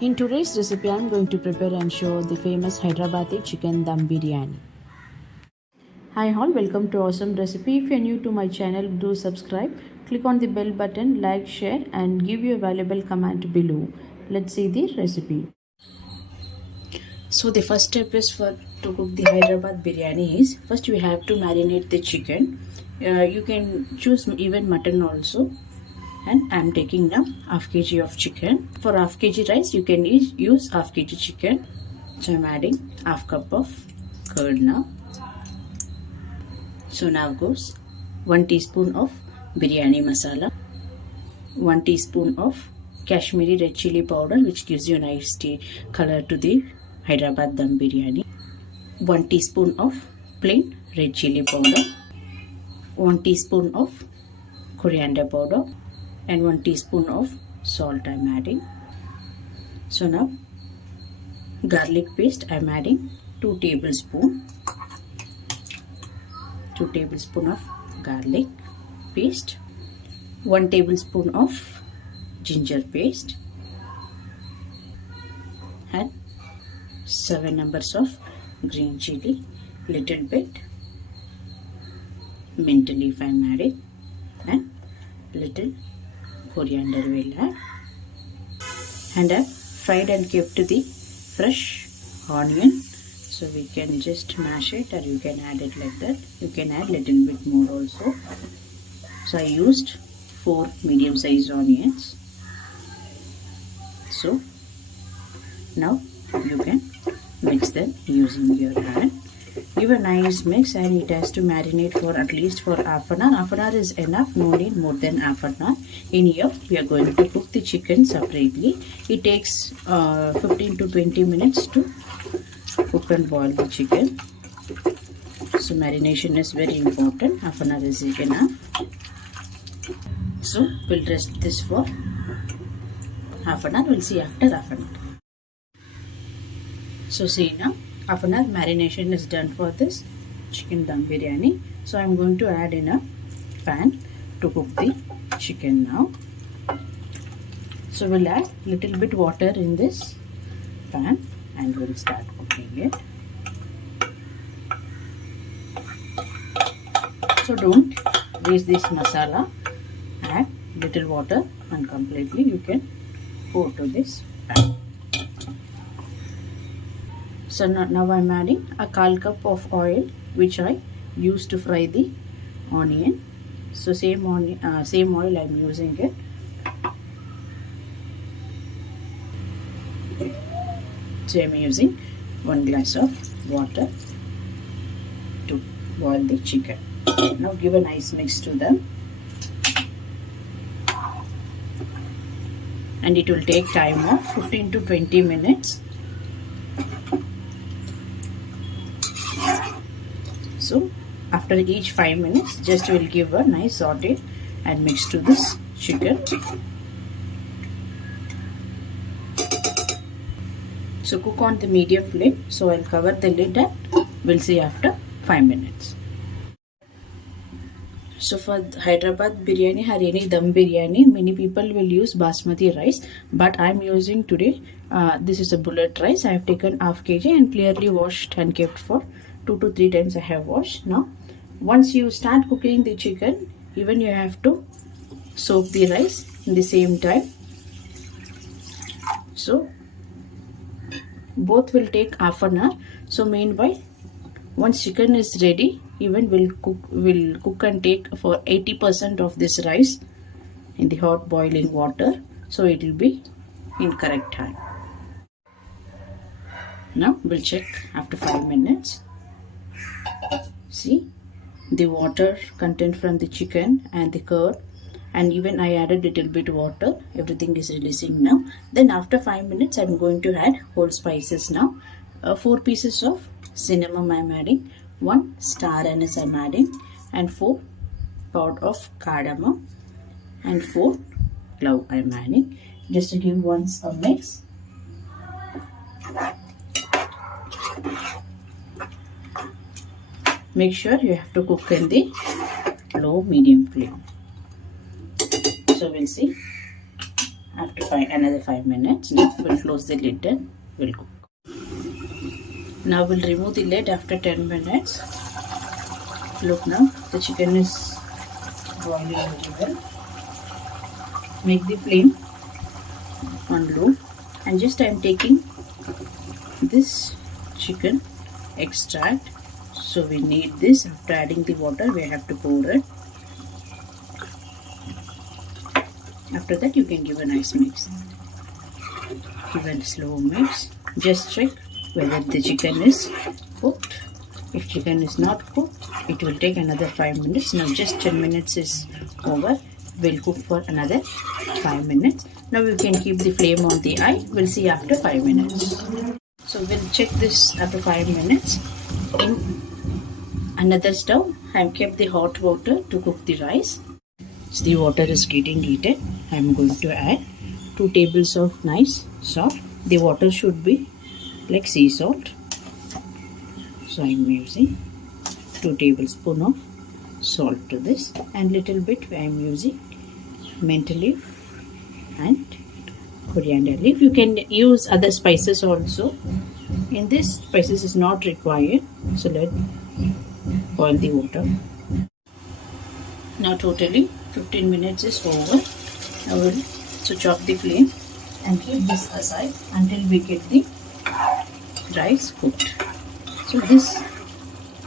In today's recipe, I am going to prepare and show the famous Hyderabadi chicken dum biryani. Hi all, welcome to awesome recipe. If you are new to my channel, do subscribe. Click on the bell button, like, share and give your valuable comment below. Let's see the recipe. So the first step is to cook the Hyderabad biryani is first we have to marinate the chicken. You can choose even mutton also. And I am taking now half kg of chicken. For half kg rice, you can use half kg chicken. So I am adding half cup of curd now. So now goes 1 teaspoon of biryani masala, 1 teaspoon of Kashmiri red chilli powder, which gives you a nice color to the Hyderabad dum biryani, 1 teaspoon of plain red chilli powder, 1 teaspoon of coriander powder, and 1 teaspoon of salt I am adding. So now garlic paste I am adding 2 tablespoons of garlic paste, 1 tablespoon of ginger paste, and 7 numbers of green chilli, little bit mint leaf I am adding, and little coriander will add, and I've fried and kept the fresh onion, so we can just mash it or you can add it like that. You can add little bit more also. So I used 4 medium sized onions. So now you can mix them using your hand. Give a nice mix and it has to marinate for at least for half an hour. Half an hour is enough, no need more than half an hour. In here we are going to cook the chicken separately. It takes 15 to 20 minutes to cook and boil the chicken. So marination is very important. Half an hour is enough. So we'll rest this for half an hour. We'll see after half an hour. So see now, half an hour marination is done for this chicken dum biryani. So I am going to add in a pan to cook the chicken now. So we'll add little bit water in this pan and we'll start cooking it. So don't waste this masala. Add little water and completely you can pour to this pan. So now I am adding a 1/4 cup of oil which I used to fry the onion. So same oil I am using it. So I am using 1 glass of water to boil the chicken. Now give a nice mix to them. And it will take time of 15 to 20 minutes. So after each 5 minutes, just will give a nice saute and mix to this chicken. So cook on the medium flame. So I'll cover the lid and we'll see after 5 minutes. So for Hyderabad biryani or any dum biryani, many people will use basmati rice, but I am using today this is a bullet rice. I have taken half kg and clearly washed and kept for 2 to 3 times I have washed. Now once you start cooking the chicken, even you have to soak the rice in the same time. So both will take half an hour. So meanwhile, once chicken is ready, even will cook and take for 80% of this rice in the hot boiling water. So it will be in correct time. Now we'll check after 5 minutes. See the water content from the chicken and the curd, and even I added little bit water. Everything is releasing now. Then after 5 minutes I am going to add whole spices now. 4 pieces of cinnamon I am adding, 1 star anise I am adding, and 4 pod of cardamom and 4 cloves I am adding, just to give once a mix. Make sure you have to cook in the low medium flame. So we'll see after another 5 minutes. Now we'll close the lid and we'll cook. Now we'll remove the lid after 10 minutes. Look, now the chicken is boiling very well. Make the flame on low, and just I am taking this chicken extract. So we need this. After adding the water, we have to pour it. After that, you can give a nice mix. Give a slow mix. Just check whether the chicken is cooked. If chicken is not cooked, it will take another 5 minutes. Now just 10 minutes is over. We'll cook for another 5 minutes. Now you can keep the flame on the high. We'll see after 5 minutes. So we'll check this after 5 minutes. In another stove, I have kept the hot water to cook the rice. So the water is getting heated. I am going to add 2 tablespoons of nice salt. The water should be like sea salt. So I am using 2 tablespoons of salt to this, and little bit I am using mint leaf and coriander leaf. You can use other spices also. In this, spices is not required. So let's boil the water. Now totally 15 minutes is over. Now we'll switch off the flame and keep this aside until we get the rice cooked. So this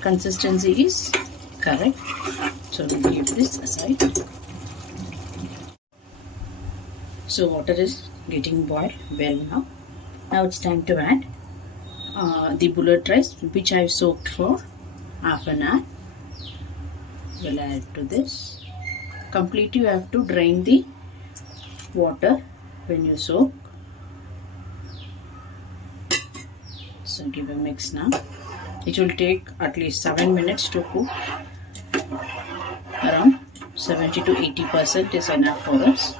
consistency is correct. So we'll keep this aside. So water is getting boiled well now. Now it's time to add the bullet rice, which I have soaked for half an hour. We'll add to this. Completely you have to drain the water when you soak. So give a mix now. It will take at least 7 minutes to cook. Around 70 to 80% is enough for us.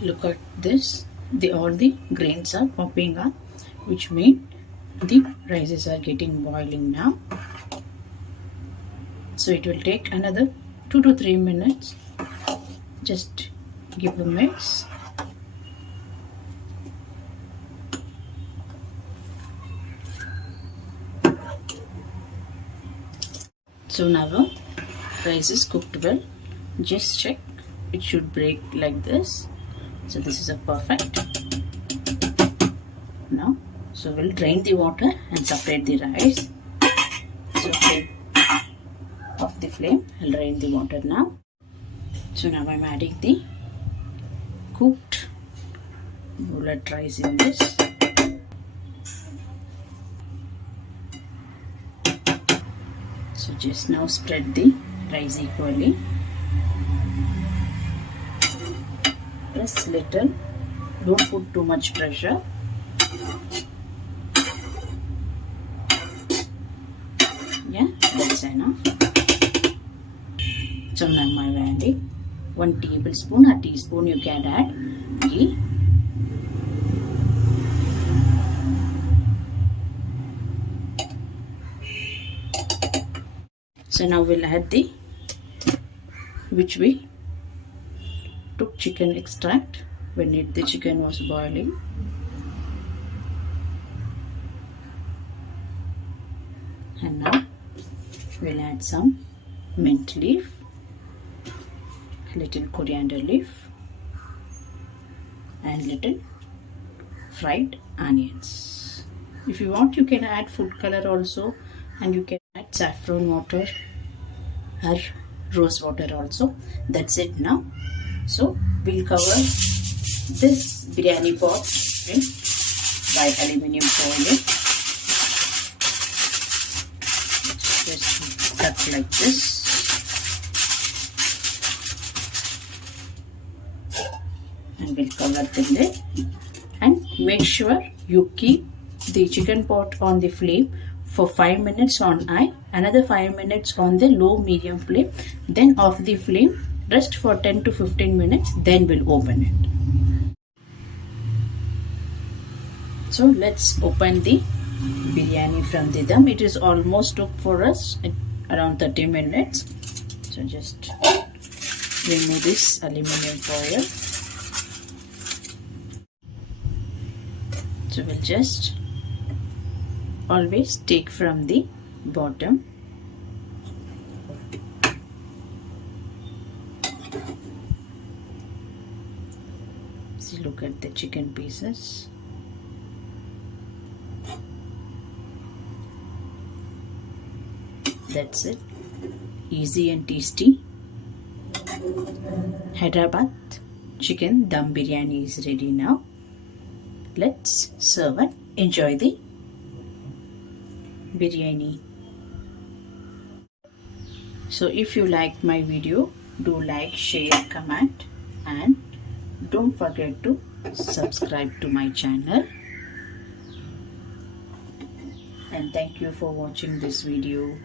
Look at this. All the grains are popping up, which means the rices are getting boiling now. So it will take another 2 to 3 minutes. Just give a mix. So now the rice is cooked well. Just check. It should break like this. So this is a perfect. Now, so we'll drain the water and separate the rice. So take off the flame. I'll drain the water now. So now I'm adding the cooked bullet rice in this. So just now spread the rice equally. Press little. Don't put too much pressure. Yeah, that's enough. So now I'm adding 1 tablespoon or teaspoon you can add ghee. So now we'll add which we took chicken extract when the chicken was boiling. And now we'll add some mint leaf, little coriander leaf, and little fried onions. If you want, you can add food color also, and you can add saffron water or rose water also. That's it now. So we'll cover this biryani pot by aluminium foil. Just cut like this. And we'll cover the lid. And make sure you keep the chicken pot on the flame for 5 minutes on high, another 5 minutes on the low medium flame, then off the flame. Rest for 10 to 15 minutes, then we'll open it. So let's open the biryani from the dum. It is almost cooked for us around 30 minutes. So just remove this aluminum foil. So we'll just always take from the bottom. See, look at the chicken pieces. That's it. Easy and tasty. Hyderabad chicken dum biryani is ready now. Let's serve and enjoy the biryani. So if you liked my video, do like, share, comment, and don't forget to subscribe to my channel. And thank you for watching this video.